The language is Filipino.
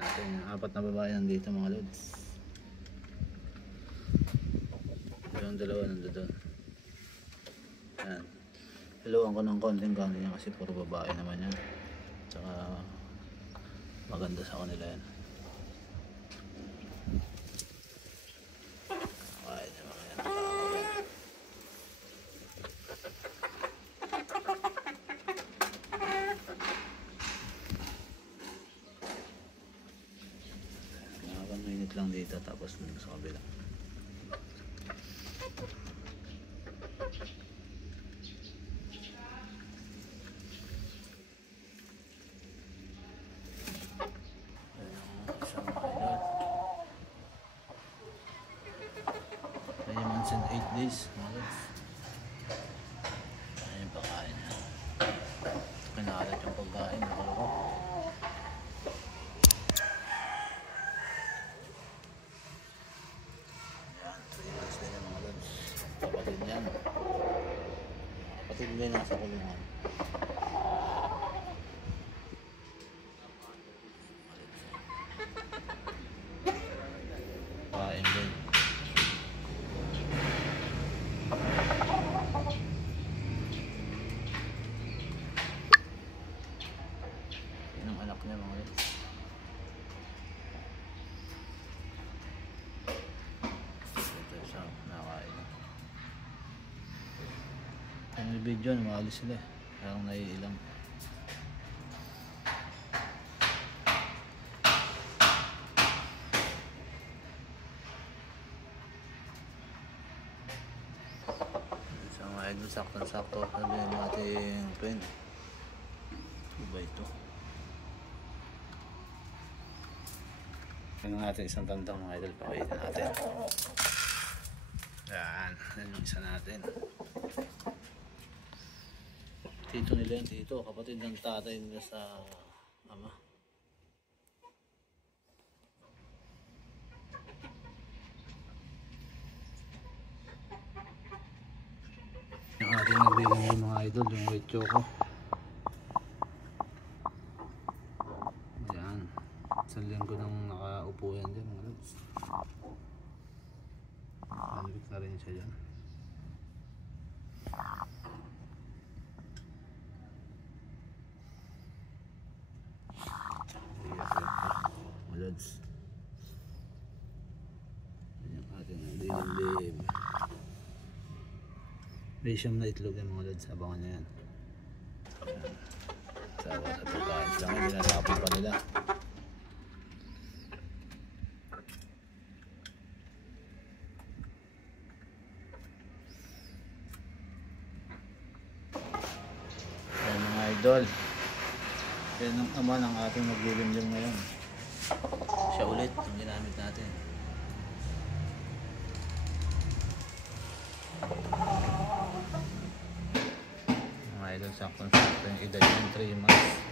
natin yung apat na babae nandito mga lods. Yung dalawa nandoon. Yan. Haluan ko ng konting niya kasi puro babae naman yan. Tsaka maganda sa kanila yan. Okay, diba yan. Mga minute lang dito tapos sa kabila. And 8 days mga lods. Ayan yung pagkain niya. Pinahalat yung pagkain nakaloko. Ayan 3 months din yung mga lods. Kapatid niyan. Kapatid niya nasa kulungan. Kain din. Yung video maalis sila parang naiilang. So mga idol, sakto sabihin natin pen iba ito. Tingnan natin isang tandang mga idol, pakita natin. Yan yung isa natin. Tito nila yan, tito, kapatid ng tatay nila sa ama. Yung ating nagbilang yung mga idol, yung white choco. Ayan, isang linggo nang nakaupo yan dyan mga lods. Alibik na rin siya dyan. Lods. Yan yung ating lilim. May siyam na itlog yung mga lods. Abangan nyo yan. Sawa sa pagkain lang. Hindi natapon pa nila. Yan mga idol. Yan ang ama ng ating maglilimlim ngayon. Siya ulit ang ginamit natin. Mga idol, sakto yung edad yung 3 months.